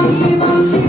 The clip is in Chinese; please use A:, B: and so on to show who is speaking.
A: 恭喜恭喜